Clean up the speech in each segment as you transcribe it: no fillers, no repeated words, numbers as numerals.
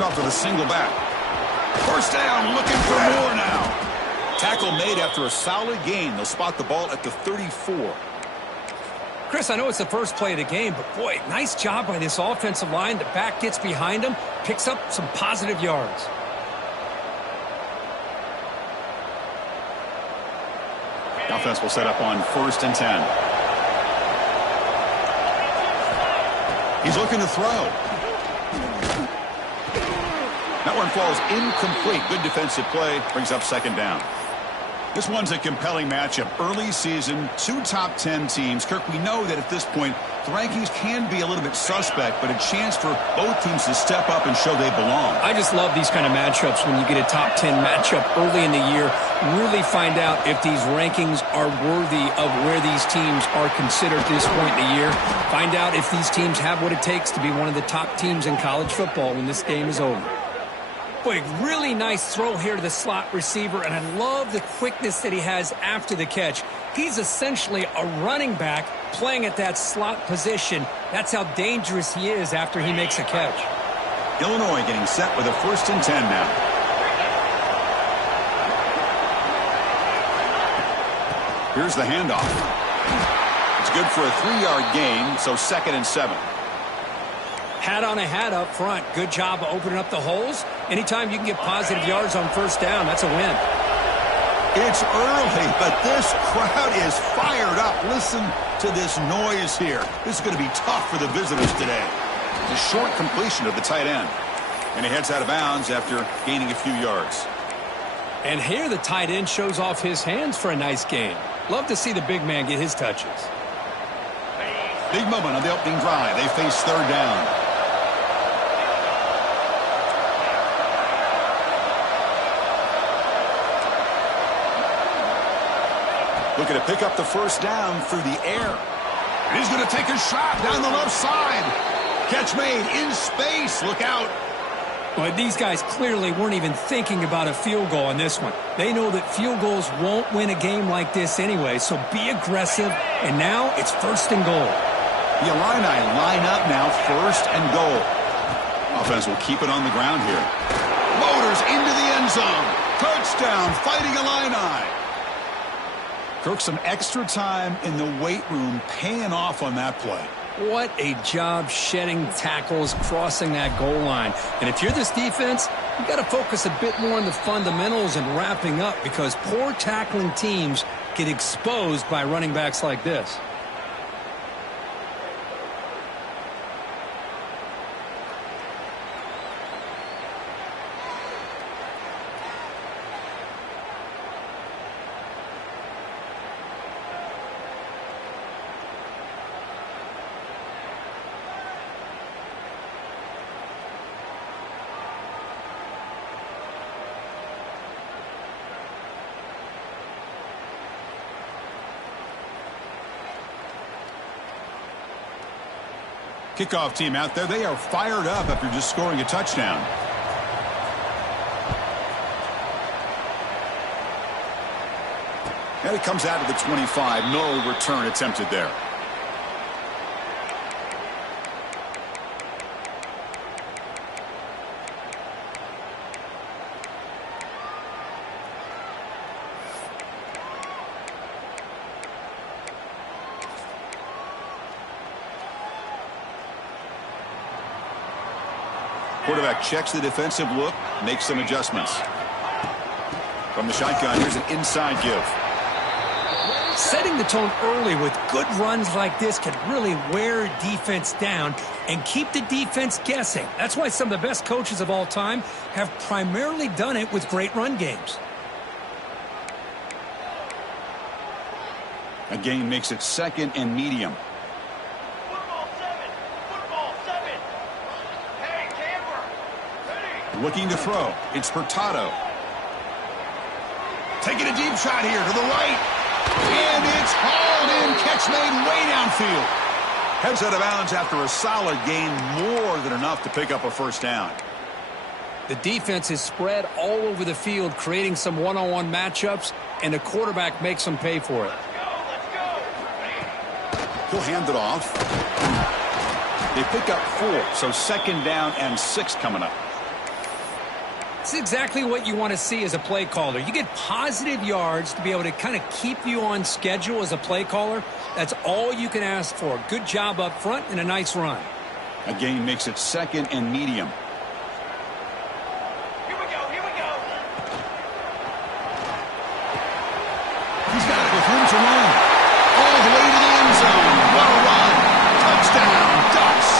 handoff to the single back. First down, looking for more now. Tackle made after a solid gain. They'll spot the ball at the 34. Chris, I know it's the first play of the game, but boy, nice job by this offensive line. The back gets behind him, picks up some positive yards. The offense will set up on 1st and 10. He's looking to throw. That one falls incomplete. Good defensive play. Brings up 2nd down. This one's a compelling matchup. Early season, 2 top 10 teams. Kirk, we know that at this point, the rankings can be a little bit suspect, but a chance for both teams to step up and show they belong. I just love these kind of matchups when you get a top 10 matchup early in the year. Really find out if these rankings are worthy of where these teams are considered at this point in the year. Find out if these teams have what it takes to be one of the top teams in college football when this game is over. Boy, really nice throw here to the slot receiver, and I love the quickness that he has after the catch. He's essentially a running back playing at that slot position. That's how dangerous he is after he makes a catch. Illinois getting set with a 1st and 10 now. Here's the handoff. It's good for a 3-yard gain, so 2nd and 7. Hat on a hat up front. Good job of opening up the holes. Anytime you can get positive yards on 1st down, that's a win. It's early, but this crowd is fired up. Listen to this noise here. This is going to be tough for the visitors today. It's a short completion of the tight end. And he heads out of bounds after gaining a few yards. And here the tight end shows off his hands for a nice gain. Love to see the big man get his touches. Big moment on the opening drive. They face 3rd down. Looking to pick up the 1st down through the air. And he's going to take a shot down the left side. Catch made in space. Look out. But these guys clearly weren't even thinking about a field goal on this one. They know that field goals won't win a game like this anyway, so be aggressive. And now it's 1st and goal. The Illini line up now, 1st and goal. Offense will keep it on the ground here. Motors into the end zone. Touchdown, Fighting Illini. Kirk, some extra time in the weight room paying off on that play. What a job shedding tackles, crossing that goal line. And if you're this defense, you've got to focus a bit more on the fundamentals and wrapping up, because poor tackling teams get exposed by running backs like this. Kickoff team out there. They are fired up after just scoring a touchdown. And it comes out of the 25. No return attempted there. Quarterback checks the defensive look, makes some adjustments. From the shotgun, here's an inside give. Setting the tone early with good runs like this can really wear defense down and keep the defense guessing. That's why some of the best coaches of all time have primarily done it with great run games. A gain makes it 2nd and medium. Looking to throw. It's Hurtado. Taking a deep shot here to the right. And it's hauled in. Catch made way downfield. Heads out of bounds after a solid gain, more than enough to pick up a 1st down. The defense is spread all over the field, creating some one-on-one matchups, and the quarterback makes them pay for it. He'll hand it off. They pick up 4, so 2nd down and 6 coming up. It's exactly what you want to see as a play caller. You get positive yards to be able to kind of keep you on schedule as a play caller. That's all you can ask for. Good job up front and a nice run. A gain makes it 2nd and medium. Here we go. He's got it with room to run. All the way to the end zone. What a run. Touchdown, Ducks.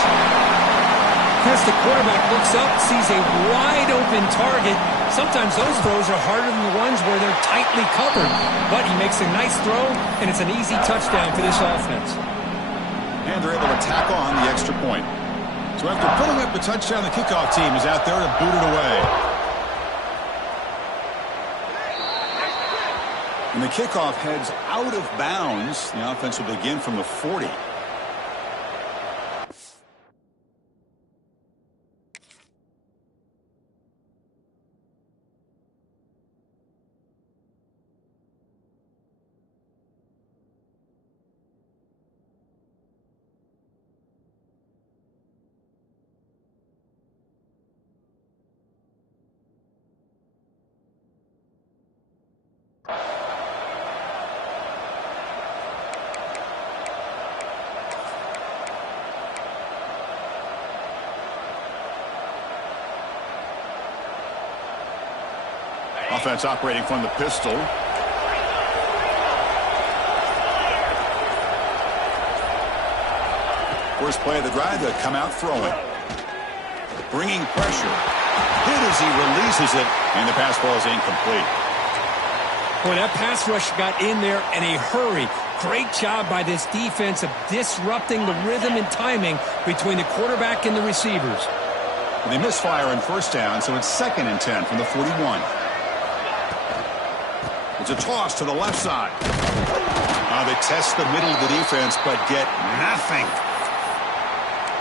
Chris, the quarterback looks up, sees a wide-open target. Sometimes those throws are harder than the ones where they're tightly covered. But he makes a nice throw, and it's an easy touchdown for this offense. And they're able to tack on the extra point. So after pulling up the touchdown, the kickoff team is out there to boot it away. And the kickoff heads out of bounds. The offense will begin from the 40. Offense operating from the pistol. First play of the drive, they come out throwing. Bringing pressure. Hit as he releases it, and the pass ball is incomplete. Boy, that pass rush got in there in a hurry. Great job by this defense of disrupting the rhythm and timing between the quarterback and the receivers. And they misfire on first down, so it's 2nd and 10 from the 41. It's a toss to the left side. They test the middle of the defense, but get nothing.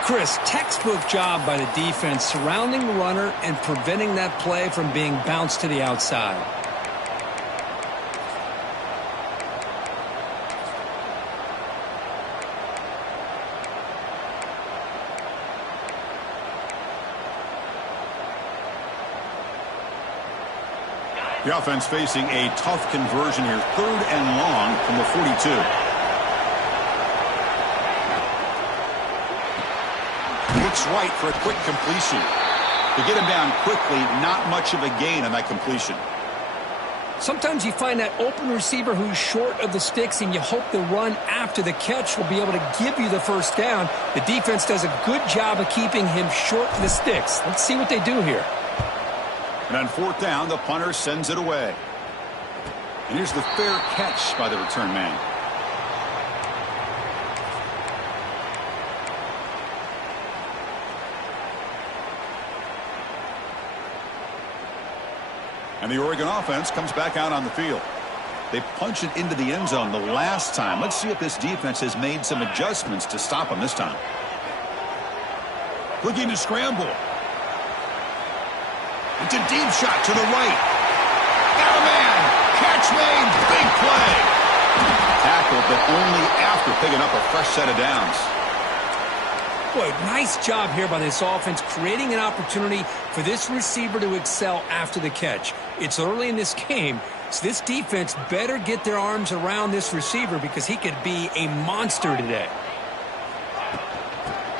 Chris, textbook job by the defense surrounding the runner and preventing that play from being bounced to the outside. The offense facing a tough conversion here. 3rd and long from the 42. Looks right for a quick completion. To get him down quickly, not much of a gain on that completion. Sometimes you find that open receiver who's short of the sticks, and you hope the run after the catch will be able to give you the first down. The defense does a good job of keeping him short of the sticks. Let's see what they do here. And on 4th down, the punter sends it away. And here's the fair catch by the return man. And the Oregon offense comes back out on the field. They punch it into the end zone the last time. Let's see if this defense has made some adjustments to stop them this time. Looking to scramble. It's a deep shot to the right. Got a man. Catch made. Big play. Tackled, but only after picking up a fresh set of downs. Boy, nice job here by this offense, creating an opportunity for this receiver to excel after the catch. It's early in this game, so this defense better get their arms around this receiver because he could be a monster today.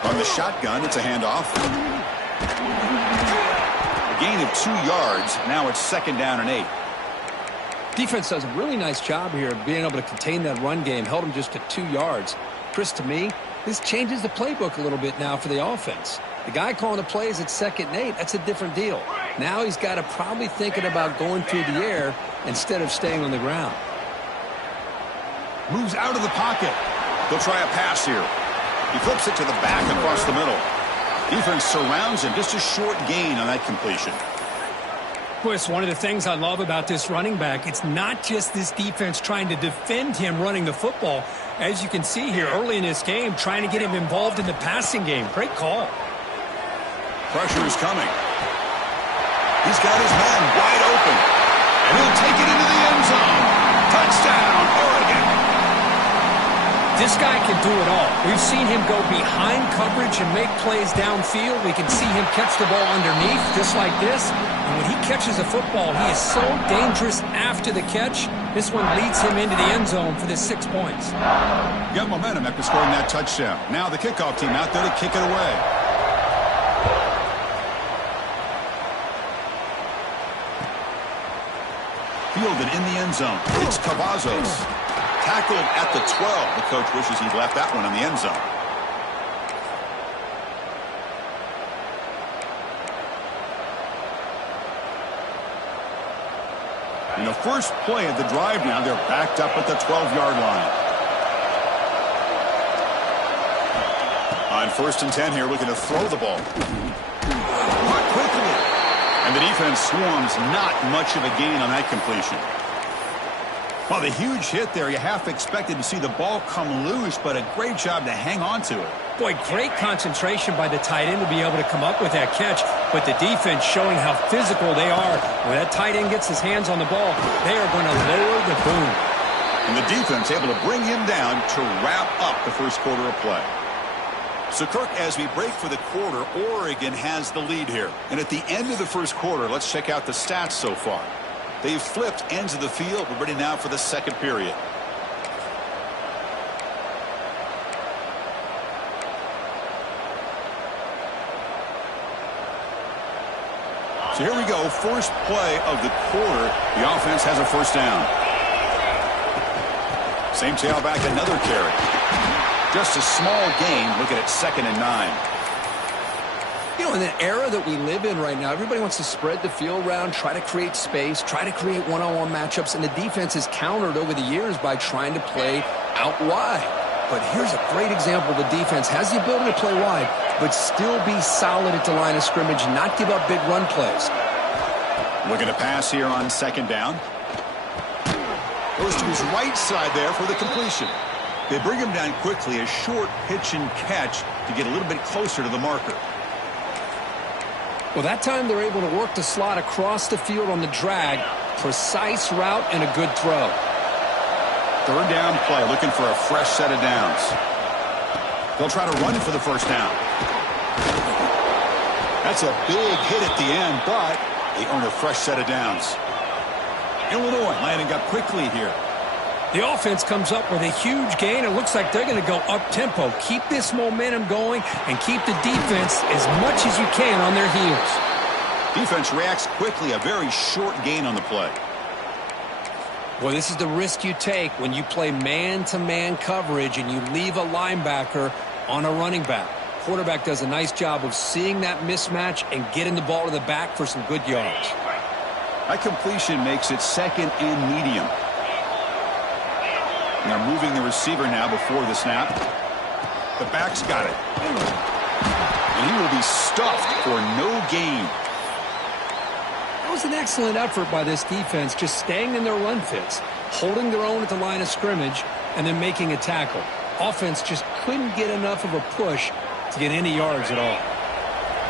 On the shotgun, it's a handoff. Gain of 2 yards. Now it's 2nd down and 8. Defense does a really nice job here of being able to contain that run game. Held him just to 2 yards. Chris, to me, this changes the playbook a little bit now for the offense. The guy calling the plays at 2nd and 8, that's a different deal. Now he's got to probably thinking about going through the air instead of staying on the ground. Moves out of the pocket. They'll try a pass here. He flips it to the back across the middle. Defense surrounds him. Just a short gain on that completion. Boy, it's one of the things I love about this running back. It's not just this defense trying to defend him running the football. As you can see here early in this game, trying to get him involved in the passing game. Great call. Pressure is coming. He's got his man wide open. And he'll take it into the end zone. Touchdown, Oregon. This guy can do it all. We've seen him go behind coverage and make plays downfield. We can see him catch the ball underneath just like this. And when he catches a football, he is so dangerous after the catch. This one leads him into the end zone for the 6 points. Got momentum after scoring that touchdown. Now the kickoff team out there to kick it away. Fielded in the end zone. It's Cavazos. Tackled at the 12. The coach wishes he'd left that one in the end zone. In the first play of the drive now, they're backed up at the 12-yard line. On 1st and 10 here, looking to throw the ball. Caught quickly. And the defense swarms, not much of a gain on that completion. Well, the huge hit there, you half expected to see the ball come loose, but a great job to hang on to it. Boy, great concentration by the tight end to be able to come up with that catch, but the defense showing how physical they are. When that tight end gets his hands on the ball, they are going to lower the boom. And the defense able to bring him down to wrap up the first quarter of play. So, Kirk, as we break for the quarter, Oregon has the lead here. And at the end of the first quarter, let's check out the stats so far. They've flipped ends of the field. We're ready now for the second period. So here we go. First play of the quarter. The offense has a first down. Same tailback, another carry. Just a small gain. Looking at 2nd and 9. You know, in the era that we live in right now, everybody wants to spread the field around, try to create space, try to create one-on-one matchups, and the defense has countered over the years by trying to play out wide. But here's a great example. The defense has the ability to play wide, but still be solid at the line of scrimmage, not give up big run plays. Looking to pass here on 2nd down. Goes to his right side there for the completion. They bring him down quickly, a short pitch and catch to get a little bit closer to the marker. Well, that time they're able to work the slot across the field on the drag. Precise route and a good throw. 3rd down play, looking for a fresh set of downs. They'll try to run for the first down. That's a big hit at the end, but they earn a fresh set of downs. Illinois landing up quickly here. The offense comes up with a huge gain. It looks like they're going to go up-tempo. Keep this momentum going and keep the defense as much as you can on their heels. Defense reacts quickly. A very short gain on the play. Well, this is the risk you take when you play man-to-man coverage and you leave a linebacker on a running back. Quarterback does a nice job of seeing that mismatch and getting the ball to the back for some good yards. That completion makes it 2nd and medium. And they're moving the receiver now before the snap. The back's got it. And he will be stuffed for no gain. That was an excellent effort by this defense, just staying in their run fits, holding their own at the line of scrimmage, and then making a tackle. Offense just couldn't get enough of a push to get any yards at all.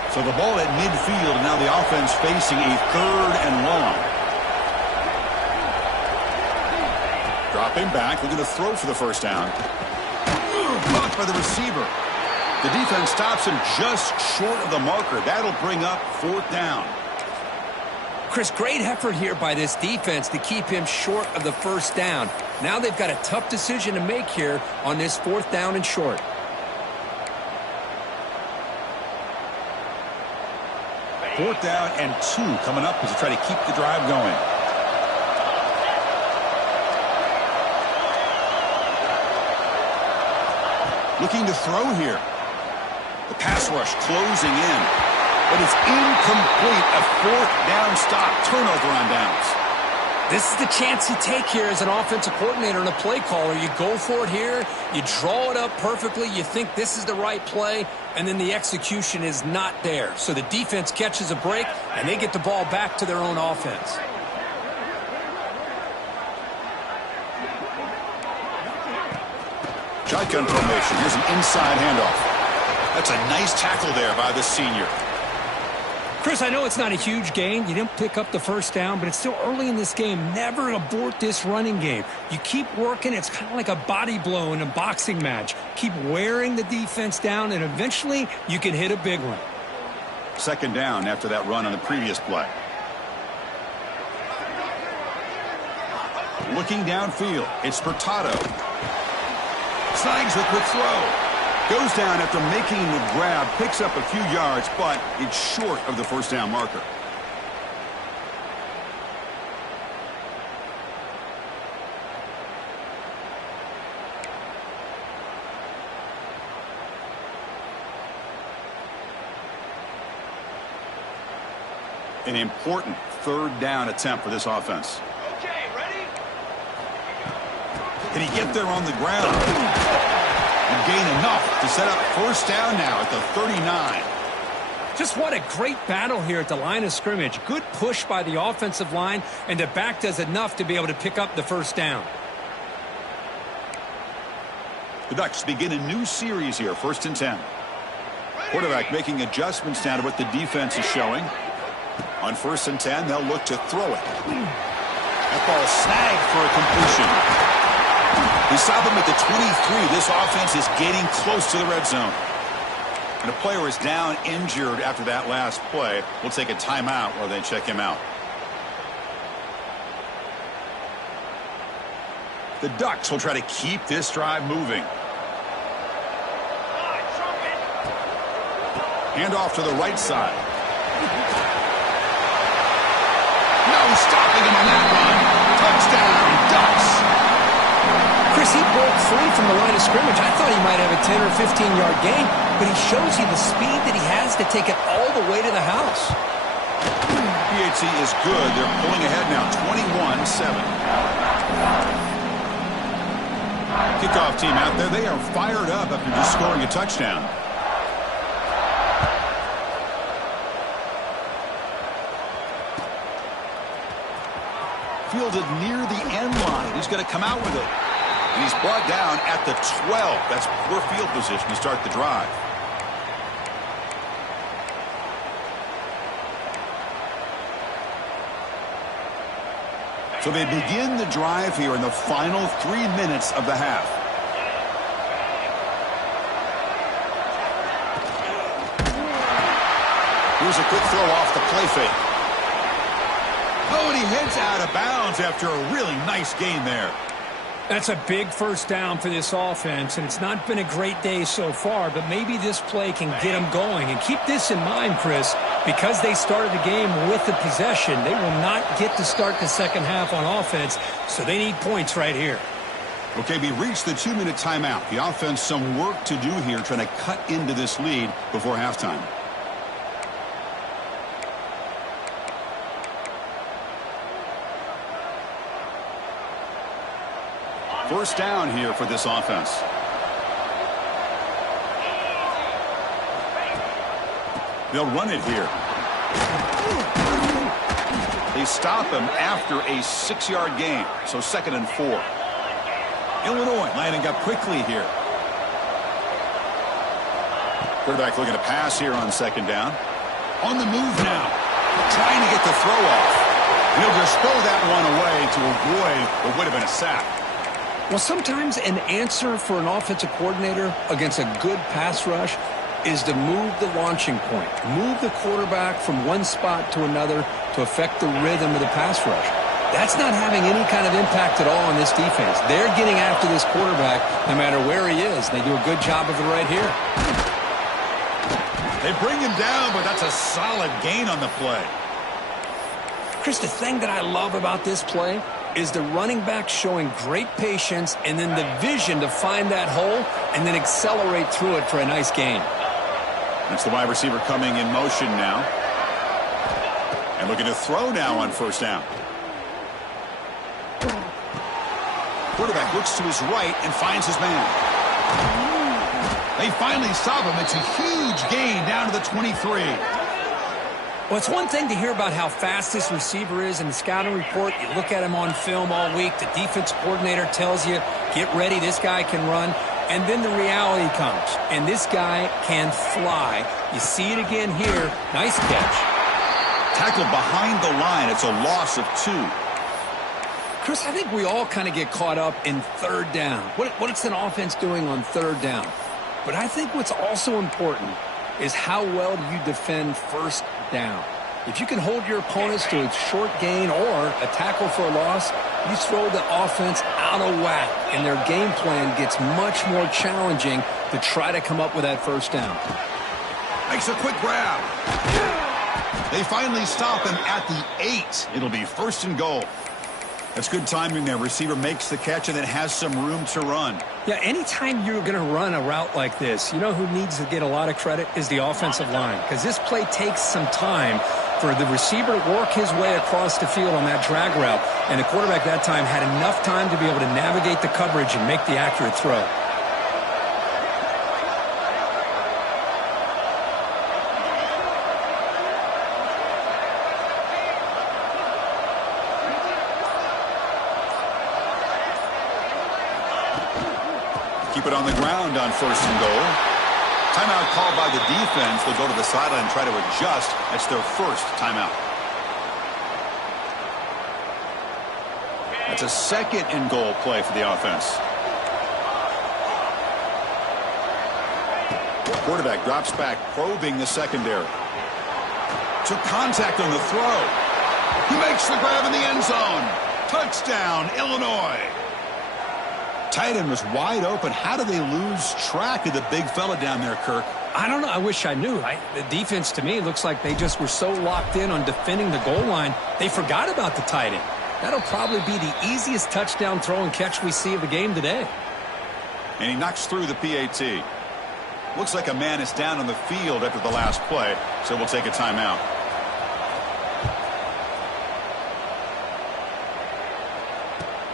So the ball at midfield, and now the offense facing a 3rd and long. Dropping back, looking to throw for the first down. Blocked by the receiver. The defense stops him just short of the marker. That'll bring up 4th down. Chris, great effort here by this defense to keep him short of the first down. Now they've got a tough decision to make here on this 4th down and short. Fourth down and 2 coming up as they try to keep the drive going. Looking to throw here. The pass rush closing in. But it's incomplete. A 4th down stop. Turnover on downs. This is the chance you take here as an offensive coordinator and a play caller. You go for it here. You draw it up perfectly. You think this is the right play. And then the execution is not there. So the defense catches a break, and they get the ball back to their own offense. Shotgun formation. Here's an inside handoff. That's a nice tackle there by the senior. Chris, I know it's not a huge gain. You didn't pick up the first down, but it's still early in this game. Never abort this running game. You keep working. It's kind of like a body blow in a boxing match. Keep wearing the defense down, and eventually you can hit a big one. 2nd down after that run on the previous play. Looking downfield, it's Furtado. Snags the quick throw. Goes down after making the grab, picks up a few yards, but it's short of the first down marker. An important third down attempt for this offense. Okay, ready? Can he get there on the ground? And gain enough to set up first down now at the 39. Just what a great battle here at the line of scrimmage. Good push by the offensive line, and the back does enough to be able to pick up the first down. The Ducks begin a new series here, 1st and 10. Quarterback making adjustments now to what the defense is showing. On 1st and 10, they'll look to throw it. That ball snagged for a completion. They stop him at the 23. This offense is getting close to the red zone. And a player is down injured after that last play. We'll take a timeout while they check him out. The Ducks will try to keep this drive moving. Hand off to the right side. No stopping him on that run. Touchdown, Ducks. Chris, he broke free from the line of scrimmage. I thought he might have a 10 or 15-yard gain, but he shows you the speed that he has to take it all the way to the house. PHC is good. They're pulling ahead now, 21-7. Kickoff team out there. They are fired up after just scoring a touchdown. Fielded near the end line. He's going to come out with it. And he's brought down at the 12. That's poor field position to start the drive. So they begin the drive here in the final 3 minutes of the half. Here's a quick throw off the play fake. Oh, and he heads out of bounds after a really nice gain there. That's a big first down for this offense, and it's not been a great day so far, but maybe this play can get them going. And keep this in mind, Chris, because they started the game with the possession, they will not get to start the second half on offense, so they need points right here. Okay, we reached the 2-minute timeout. The offense some work to do here trying to cut into this lead before halftime. First down here for this offense. They'll run it here. They stop him after a 6-yard gain, so 2nd and 4. Illinois lining up quickly here. Quarterback looking to pass here on 2nd down. On the move now, trying to get the throw off. And he'll just throw that one away to avoid what would have been a sack. Well, sometimes an answer for an offensive coordinator against a good pass rush is to move the launching point, move the quarterback from one spot to another to affect the rhythm of the pass rush. That's not having any kind of impact at all on this defense. They're getting after this quarterback no matter where he is. They do a good job of it right here. They bring him down, but that's a solid gain on the play. Chris, the thing that I love about this play is the running back showing great patience and then the vision to find that hole and then accelerate through it for a nice gain. That's the wide receiver coming in motion now. And looking to throw now on 1st down. Quarterback looks to his right and finds his man. They finally stop him. It's a huge gain down to the 23. Well, it's one thing to hear about how fast this receiver is in the scouting report. You look at him on film all week. The defense coordinator tells you, get ready, this guy can run. And then the reality comes, and this guy can fly. You see it again here. Nice catch. Tackled behind the line. It's a loss of 2. Chris, I think we all kind of get caught up in 3rd down. What's an offense doing on 3rd down? But I think what's also important is how well do you defend 1st down. If you can hold your opponents to a short gain or a tackle for a loss, you throw the offense out of whack, and their game plan gets much more challenging to try to come up with that first down. Makes a quick grab. They finally stop him at the 8. It'll be first and goal. That's good timing there. Receiver makes the catch and then has some room to run. Yeah, anytime you're going to run a route like this, you know who needs to get a lot of credit is the offensive line, because this play takes some time for the receiver to work his way across the field on that drag route, and the quarterback that time had enough time to be able to navigate the coverage and make the accurate throw. Keep it on the ground on first and goal. Timeout called by the defense. They'll go to the sideline and try to adjust. That's their first timeout. That's a second and goal play for the offense. Quarterback drops back, probing the secondary. Took contact on the throw. He makes the grab in the end zone. Touchdown, Illinois. Tight end was wide open. How do they lose track of the big fella down there, Kirk? I don't know. I wish I knew. The defense, to me, looks like they just were so locked in on defending the goal line, they forgot about the tight end. That'll probably be the easiest touchdown throw and catch we see of the game today. And he knocks through the PAT. Looks like a man is down on the field after the last play, so we'll take a timeout.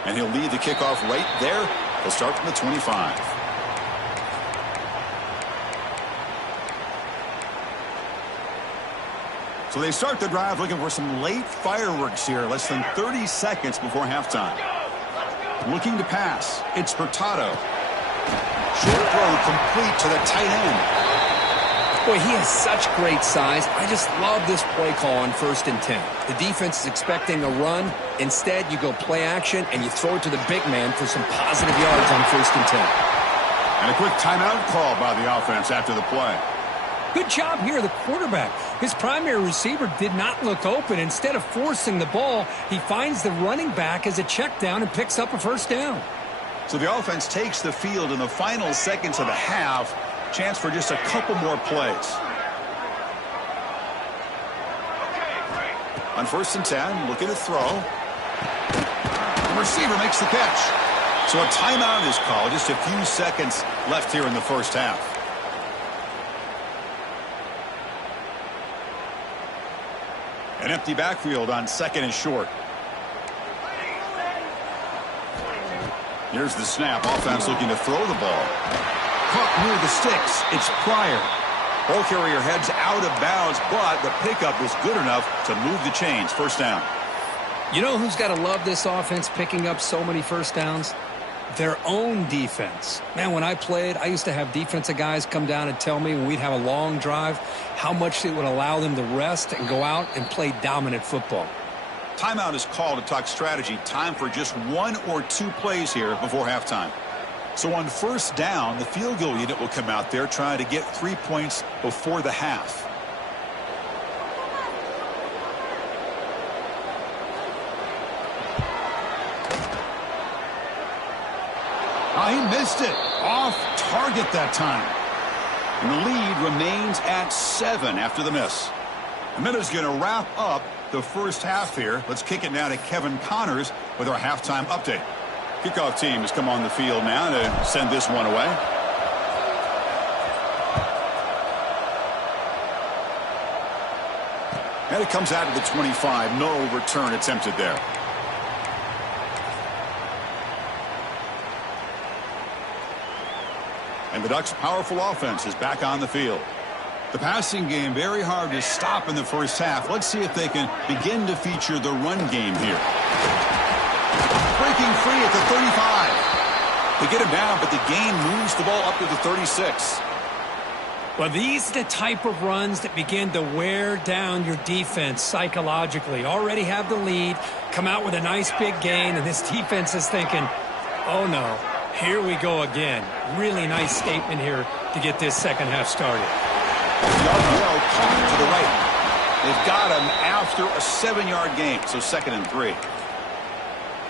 And he'll lead the kickoff right there. He'll start from the 25. So they start the drive looking for some late fireworks here, less than 30 seconds before halftime. Looking to pass. It's Hurtado. Short throw complete to the tight end. Boy, he has such great size. I just love this play call on 1st and 10. The defense is expecting a run. Instead, you go play action, and you throw it to the big man for some positive yards on 1st and 10. And a quick timeout call by the offense after the play. Good job here, the quarterback. His primary receiver did not look open. Instead of forcing the ball, he finds the running back as a check down and picks up a first down. So the offense takes the field in the final seconds of the half. Chance for just a couple more plays. On 1st and 10, looking to throw. The receiver makes the catch. So a timeout is called. Just a few seconds left here in the first half. An empty backfield on 2nd and short. Here's the snap. Offense looking to throw the ball. Caught near the sticks. It's Pryor. Ball carrier heads out of bounds, but the pickup is good enough to move the chains. First down. You know who's got to love this offense picking up so many first downs? Their own defense. Man, when I played, I used to have defensive guys come down and tell me when we'd have a long drive how much it would allow them to rest and go out and play dominant football. Timeout is called to talk strategy. Time for just 1 or 2 plays here before halftime. So on 1st down, the field goal unit will come out there trying to get 3 points before the half. He missed it. Off target that time. And the lead remains at 7 after the miss. The minute's going to wrap up the first half here. Let's kick it now to Kevin Connors with our halftime update. Kickoff team has come on the field now to send this one away. And it comes out of the 25. No return attempted there. And the Ducks' powerful offense is back on the field. The passing game very hard to stop in the first half. Let's see if they can begin to feature the run game here. Breaking free at the 35. They get him down, but the gain moves the ball up to the 36. Well, these are the type of runs that begin to wear down your defense psychologically. Already have the lead, come out with a nice big gain, and this defense is thinking, oh no, here we go again. Really nice statement here to get this second half started. The RPO coming to the right. They've got him after a 7-yard gain, so 2nd and 3.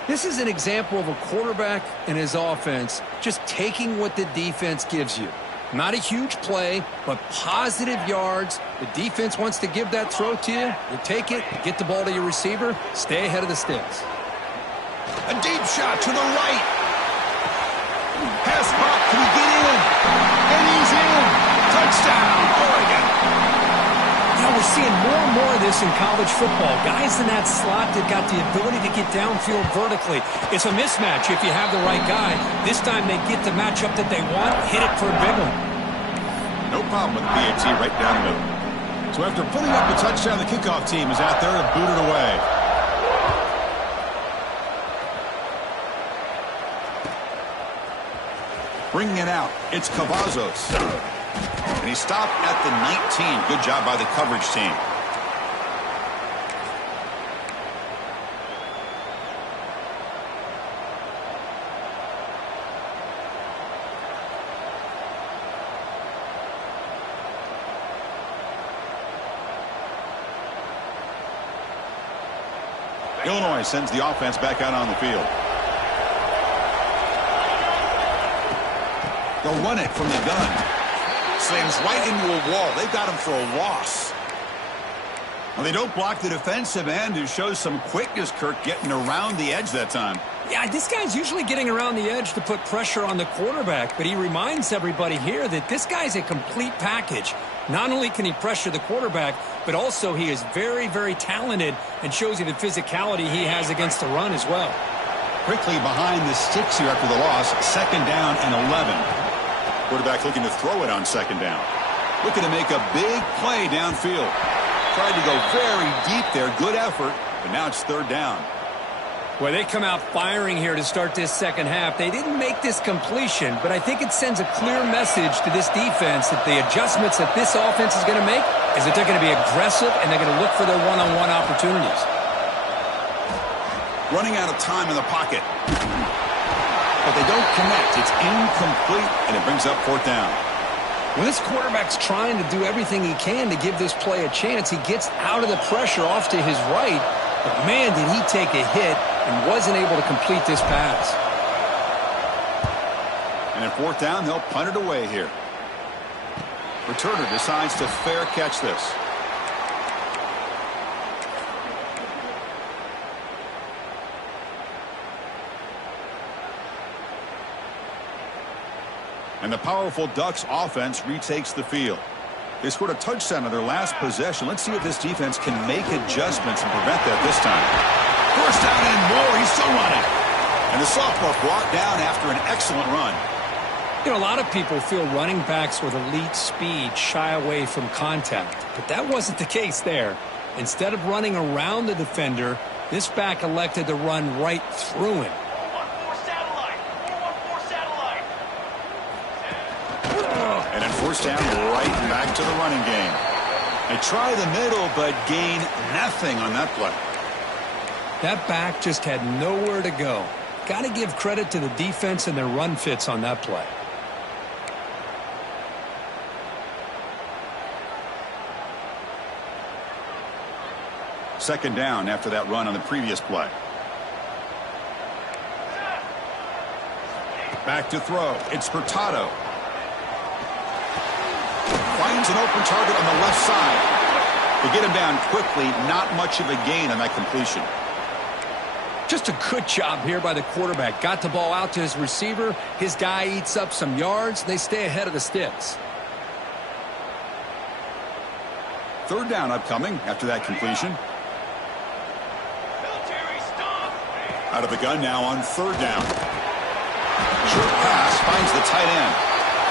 This is an example of a quarterback and his offense just taking what the defense gives you. Not a huge play, but positive yards. The defense wants to give that throw to you. You take it, get the ball to your receiver, stay ahead of the sticks. A deep shot to the right. Pass block, can he get in? And he's in. Touchdown, Oregon. Now we're seeing more and more of this in college football. Guys in that slot that got the ability to get downfield vertically. It's a mismatch if you have the right guy. This time they get the matchup that they want, hit it for a big one. No problem with the PAT right down the middle. So after putting up a touchdown, the kickoff team is out there to boot it away. Bringing it out, it's Cavazos. And he stopped at the 19. Good job by the coverage team. Illinois sends the offense back out on the field. They'll run it from the gun. Slams right into a wall. They've got him for a loss. Well, they don't block the defensive end, who shows some quickness, Kirk, getting around the edge that time. Yeah, this guy's usually getting around the edge to put pressure on the quarterback, but he reminds everybody here that this guy's a complete package. Not only can he pressure the quarterback, but also he is very, very talented and shows you the physicality he has against the run as well. Quickly behind the sticks here after the loss. 2nd down and 11. Quarterback looking to throw it on 2nd down. Looking to make a big play downfield. Tried to go very deep there. Good effort, but now it's 3rd down. Well, they come out firing here to start this second half. They didn't make this completion, but I think it sends a clear message to this defense that the adjustments that this offense is going to make is that they're going to be aggressive and they're going to look for their one-on-one opportunities. Running out of time in the pocket. But they don't connect. It's incomplete, and it brings up 4th down. When this quarterback's trying to do everything he can to give this play a chance, he gets out of the pressure off to his right. But, man, did he take a hit and wasn't able to complete this pass. And at 4th down, they'll punt it away here. Returner decides to fair catch this. And the powerful Ducks offense retakes the field. They scored a touchdown on their last possession. Let's see if this defense can make adjustments and prevent that this time. 1st down and more. He's still running. And the sophomore brought down after an excellent run. You know, a lot of people feel running backs with elite speed shy away from contact. But that wasn't the case there. Instead of running around the defender, this back elected to run right through him. And then 1st down, right back to the running game. They try the middle, but gain nothing on that play. That back just had nowhere to go. Got to give credit to the defense and their run fits on that play. Second down after that run on the previous play. Back to throw. It's Furtado. Finds an open target on the left side. To get him down quickly, not much of a gain on that completion. Just a good job here by the quarterback. Got the ball out to his receiver. His guy eats up some yards. They stay ahead of the sticks. 3rd down upcoming after that completion. Out of the gun now on 3rd down. Short pass finds the tight end.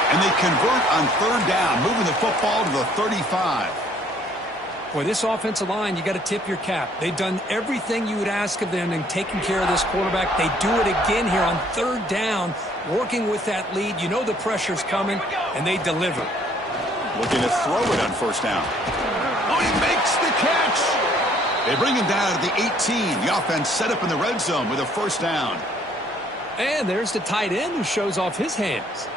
And they convert on 3rd down, moving the football to the 35. Boy, this offensive line, you got to tip your cap. They've done everything you would ask of them in taking care of this quarterback. They do it again here on 3rd down, working with that lead. You know the pressure's coming, and they deliver. Looking to throw it on 1st down. Oh, he makes the catch. They bring him down at the 18. The offense set up in the red zone with a 1st down. And there's the tight end who shows off his hands.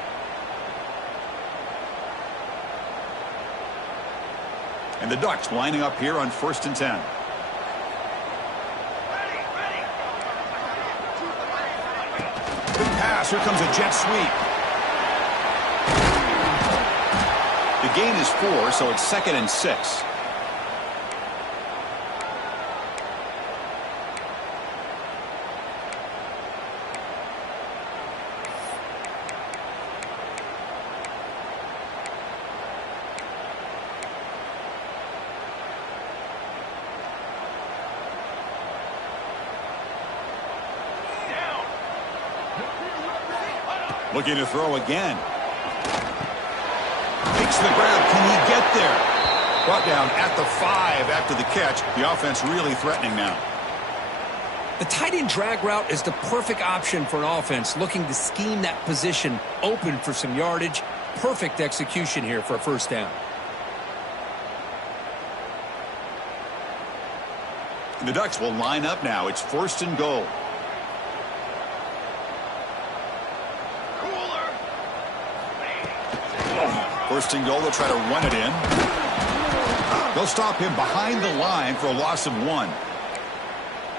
And the Ducks lining up here on 1st and 10. Good pass. Here comes a jet sweep. The gain is 4, so it's 2nd and 6. Looking to throw again. Takes the grab. Can he get there? Brought down at the 5 after the catch. The offense really threatening now. The tight end drag route is the perfect option for an offense looking to scheme that position open for some yardage. Perfect execution here for a first down. The Ducks will line up now. It's 1st and goal. First and goal, they'll try to run it in. They'll stop him behind the line for a loss of 1.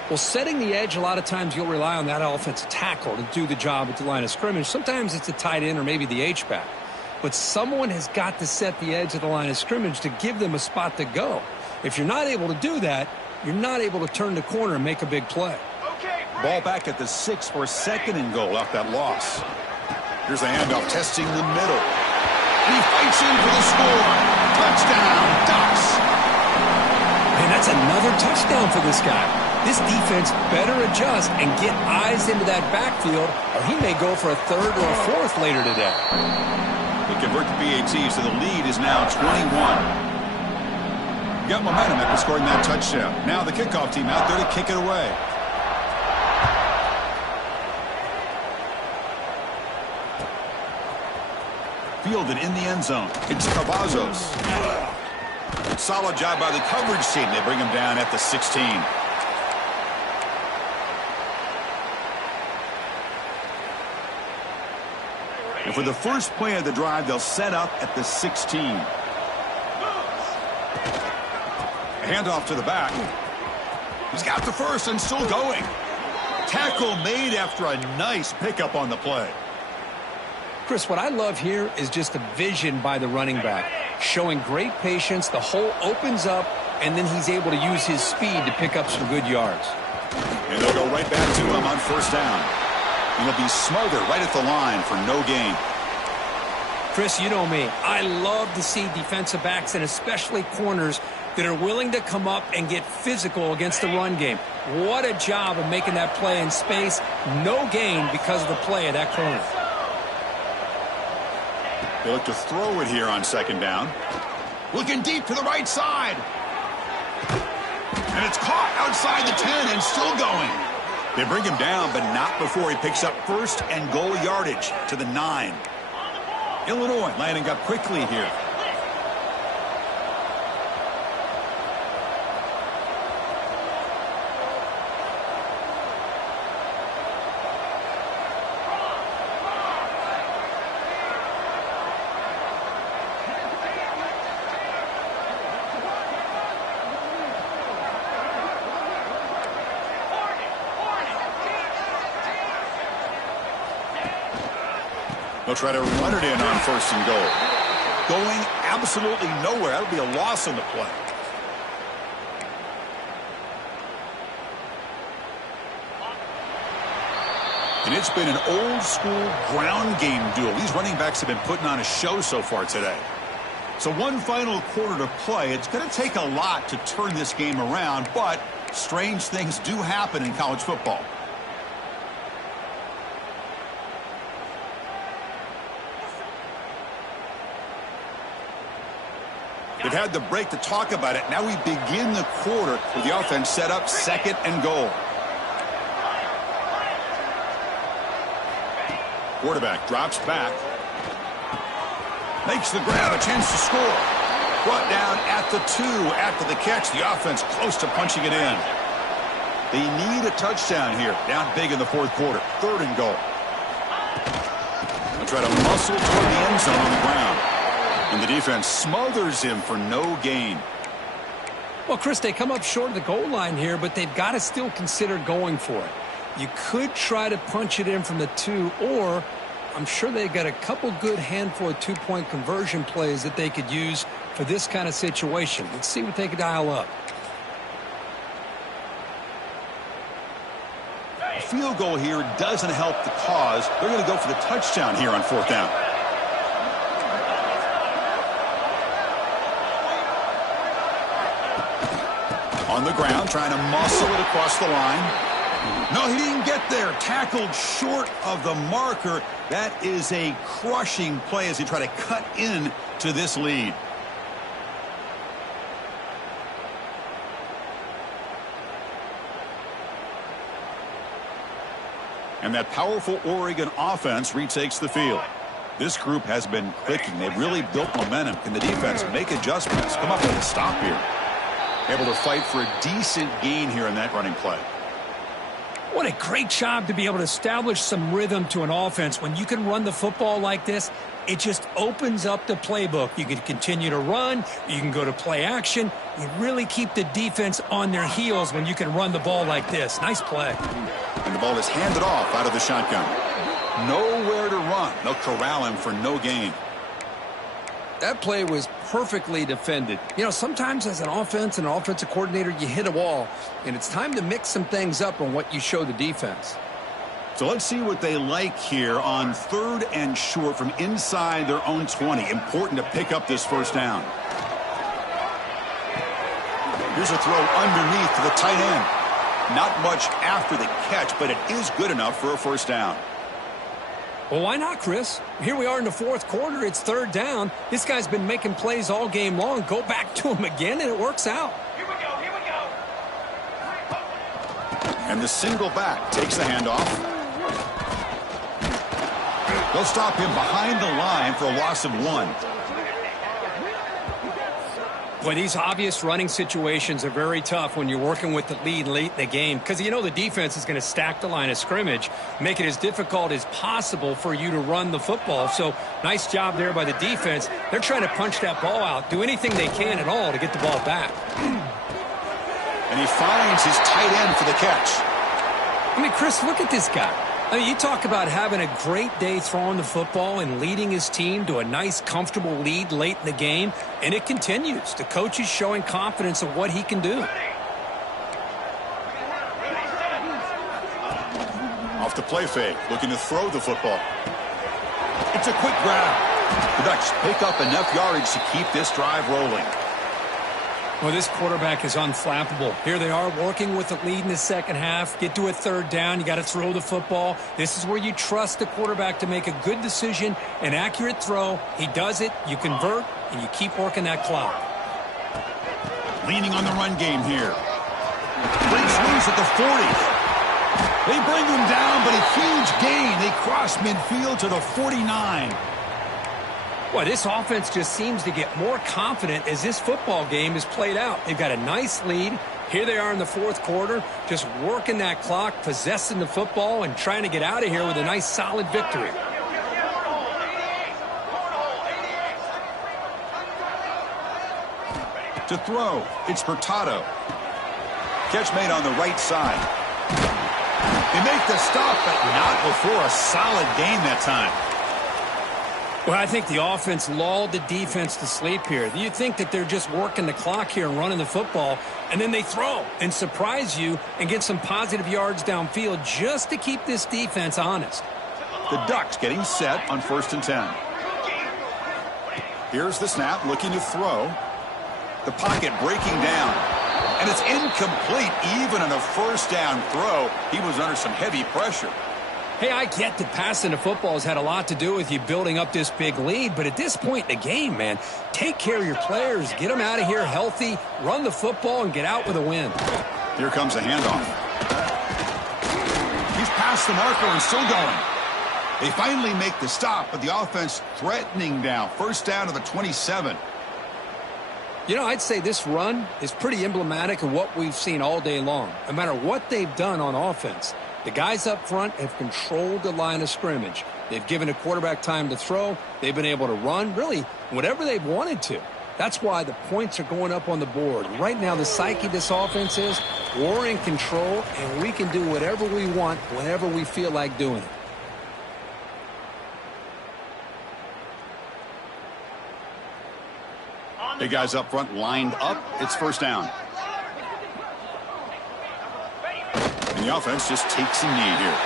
Well, setting the edge, a lot of times you'll rely on that offensive tackle to do the job at the line of scrimmage. Sometimes it's a tight end or maybe the H-back. But someone has got to set the edge of the line of scrimmage to give them a spot to go. If you're not able to do that, you're not able to turn the corner and make a big play. Ball back at the 6 for 2nd and goal off that loss. Here's the handoff, testing the middle. He fights in for the score. Touchdown, Ducks. And that's another touchdown for this guy. This defense better adjust and get eyes into that backfield, or he may go for a 3rd or a 4th later today. They convert the PAT, so the lead is now 21. Got momentum after scoring that touchdown. Now the kickoff team out there to kick it away. Fielded in the end zone. It's Cavazos. Solid job by the coverage team. They bring him down at the 16. And for the first play of the drive, they'll set up at the 16. A handoff to the back. He's got the first and still going. Tackle made after a nice pickup on the play. Chris, what I love here is just the vision by the running back. Showing great patience, the hole opens up, and then he's able to use his speed to pick up some good yards. And they'll go right back to him on 1st down. And he'll be smothered right at the line for no gain. Chris, you know me. I love to see defensive backs and especially corners that are willing to come up and get physical against the run game. What a job of making that play in space. No gain because of the play of that corner. They look to throw it here on 2nd down. Looking deep to the right side. And it's caught outside the 10 and still going. They bring him down, but not before he picks up 1st and goal yardage to the 9. Illinois lining up quickly here. They'll try to run it in on 1st and goal. Going absolutely nowhere. That would be a loss on the play. And it's been an old-school ground game duel. These running backs have been putting on a show so far today. So one final quarter to play. It's going to take a lot to turn this game around, but strange things do happen in college football. They've had the break to talk about it. Now we begin the quarter with the offense set up 2nd and goal. Quarterback drops back. Makes the grab, a chance to score. Brought down at the 2 after the catch. The offense close to punching it in. They need a touchdown here. Down big in the 4th quarter. 3rd and goal. They'll try to muscle toward the end zone on the ground. And the defense smothers him for no gain. Well, Chris, they come up short of the goal line here, but they've got to still consider going for it. You could try to punch it in from the 2, or I'm sure they've got a couple good handful of two-point conversion plays that they could use for this kind of situation. Let's see what they can dial up. A field goal here doesn't help the cause. They're going to go for the touchdown here on 4th down. On the ground, trying to muscle it across the line. No, he didn't get there. Tackled short of the marker. That is a crushing play as he tried to cut in to this lead. And that powerful Oregon offense retakes the field. This group has been clicking. They've really built momentum. Can the defense make adjustments? Come up with a stop here. Able to fight for a decent gain here in that running play. What a great job to be able to establish some rhythm to an offense. When you can run the football like this, it just opens up the playbook. You can continue to run. You can go to play action. You really keep the defense on their heels when you can run the ball like this. Nice play. And the ball is handed off out of the shotgun. Nowhere to run. They'll corral him for no gain. That play was perfectly defended. You know, sometimes as an offense and an offensive coordinator, you hit a wall, and it's time to mix some things up on what you show the defense. So let's see what they like here on 3rd and short from inside their own 20. Important to pick up this 1st down. Here's a throw underneath to the tight end. Not much after the catch, but it is good enough for a 1st down. Well, why not, Chris? Here we are in the 4th quarter. It's 3rd down. This guy's been making plays all game long. Go back to him again, and it works out. Here we go, here we go. And the single back takes the handoff. They'll stop him behind the line for a loss of 1. Well, these obvious running situations are very tough when you're working with the lead late in the game because you know the defense is going to stack the line of scrimmage, make it as difficult as possible for you to run the football. So nice job there by the defense. They're trying to punch that ball out, do anything they can at all to get the ball back. And he finds his tight end for the catch. I mean, Chris, look at this guy. I mean, you talk about having a great day throwing the football and leading his team to a nice, comfortable lead late in the game, and it continues. The coach is showing confidence of what he can do. Off the play fake, looking to throw the football. It's a quick grab. The Ducks pick up enough yardage to keep this drive rolling. Well, this quarterback is unflappable. Here they are working with the lead in the second half. Get to a 3rd down. You got to throw the football. This is where you trust the quarterback to make a good decision, an accurate throw. He does it. You convert, and you keep working that clock. Leaning on the run game here. Breaks loose at the 40. They bring him down, but a huge gain. They cross midfield to the 49. Well, this offense just seems to get more confident as this football game is played out. They've got a nice lead. Here they are in the 4th quarter, just working that clock, possessing the football, and trying to get out of here with a nice, solid victory. To throw, it's Hurtado. Catch made on the right side. They make the stop, but not before a solid gain that time. Well, I think the offense lulled the defense to sleep here. You think that they're just working the clock here and running the football, and then they throw and surprise you and get some positive yards downfield just to keep this defense honest. The Ducks getting set on 1st and 10. Here's the snap, looking to throw. The pocket breaking down. And it's incomplete even on a 1st down throw. He was under some heavy pressure. Hey, I get that passing the football has had a lot to do with you building up this big lead, but at this point in the game, man, take care of your players, get them out of here healthy, run the football, and get out with a win. Here comes the handoff. He's past the marker and still going. They finally make the stop, but the offense threatening now. 1st down to the 27. You know, I'd say this run is pretty emblematic of what we've seen all day long. No matter what they've done on offense, the guys up front have controlled the line of scrimmage. They've given the quarterback time to throw. They've been able to run, really, whatever they've wanted to. That's why the points are going up on the board. Right now, the psyche of this offense is we're in control, and we can do whatever we want whenever we feel like doing it. The guys up front lined up. It's first down. And the offense just takes a knee here.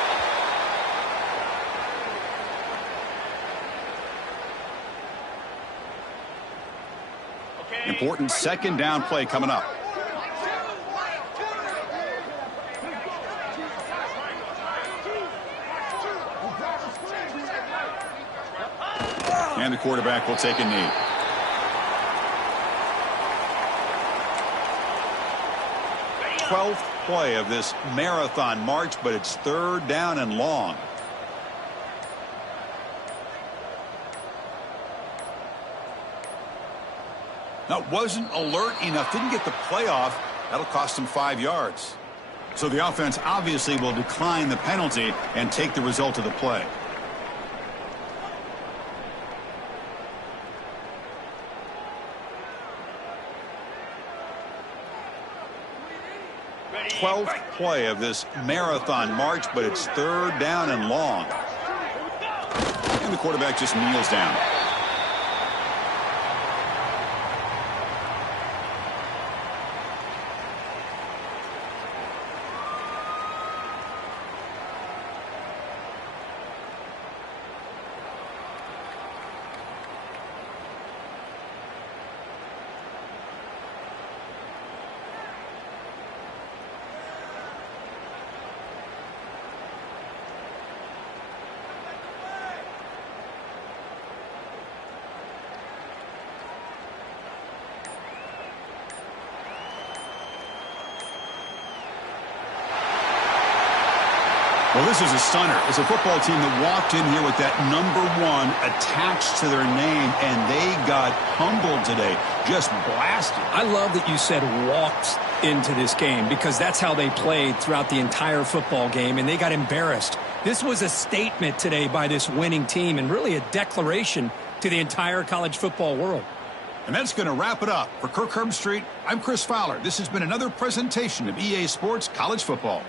Important second down play coming up. And the quarterback will take a knee. Play of this marathon march, but it's third down and long. Now, wasn't alert enough, didn't get the play off. That'll cost him 5 yards. So the offense obviously will decline the penalty and take the result of the play. Play of this marathon march, but it's third down and long. And the quarterback just kneels down. Well, this is a stunner. It's a football team that walked in here with that number 1 attached to their name, and they got humbled today, just blasted. I love that you said walked into this game because that's how they played throughout the entire football game, and they got embarrassed. This was a statement today by this winning team and really a declaration to the entire college football world. And that's going to wrap it up. For Kirk Herbstreit, I'm Chris Fowler. This has been another presentation of EA Sports College Football.